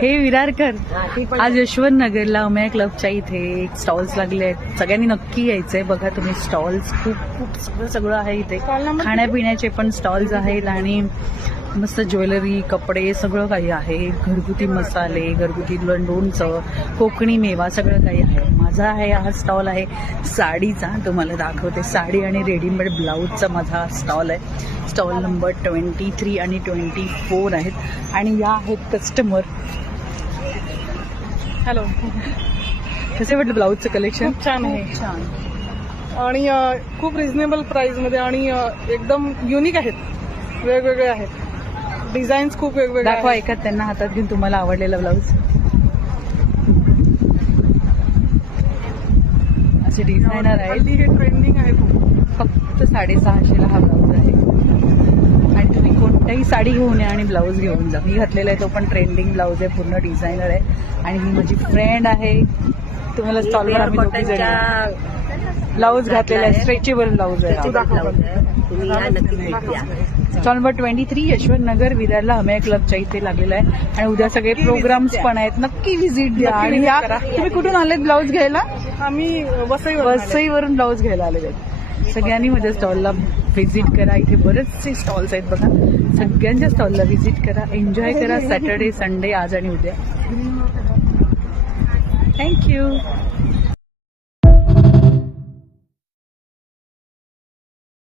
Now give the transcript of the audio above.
हे विरारकर आज यशवंत नगरला उमया क्लबच्या इथे स्टॉल्स लागले आहेत. सगळ्यांनी नक्की यायचंय. बघा तुम्ही स्टॉल्स खूप खूप सगळं आहे इथे. खाण्यापिण्याचे पण स्टॉल्स आहेत आणि मस्त ज्वेलरी, कपडे सगळं काही आहे. घरगुती मसाले, घरगुती लोणचं, कोकणी मेवा सगळं काही आहे. माझा आहे हा स्टॉल आहे साडीचा. तुम्हाला दाखवते. साडी आणि रेडीमेड ब्लाऊजचा माझा हा स्टॉल आहे. स्टॉल नंबर 23 आणि 24 आहेत. आणि या आहेत कस्टमर. हॅलो, कसे वाटलं ब्लाऊजचं कलेक्शन? खूप छान आहे. छान आणि खूप रिझनेबल प्राइसमध्ये आणि एकदम युनिक आहेत. वेगवेगळे आहेत. डिझाईन्स खूप वेगवेगळे दाखवा आहेत. एका त्यांना हातात घेऊन तुम्हाला आवडलेला ब्लाऊज. असे डिझायनर आहे. हल्ली हे ट्रेंडिंग आहे खूप. फक्त 650ला हा ब्लाऊज आहे. आणि तुम्ही कोणत्याही साडी घेऊन या आणि ब्लाऊज घेऊन जा. मी घातलेला आहे तो पण ट्रेंडिंग ब्लाऊज आहे. पूर्ण डिझायनर आहे. आणि ही माझी फ्रेंड आहे. तुम्हाला स्टॉलवर आम्ही दोघी जणी ब्लाऊज घातलेला आहे. स्ट्रेचेबल ब्लाऊज आहे. स्टॉल नंबर 23 यशवंत नगर विरारला उमया क्लबच्या इथे लागलेला आहे. आणि उद्या सगळे प्रोग्राम्स पण आहेत. नक्की व्हिजिट द्या. आणि या तुम्ही कुठून आलेत ब्लाऊज घ्यायला? आम्ही वसईवरून ब्लाऊज घ्यायला आलेले आहेत. सगळ्यांनी माझ्या स्टॉलला व्हिजिट करा. इथे बरेचसे स्टॉल्स आहेत बघा. सगळ्यांच्या स्टॉलला व्हिजिट करा. एन्जॉय करा सॅटर्डे, संडे, आज आणि उद्या. थँक्यू.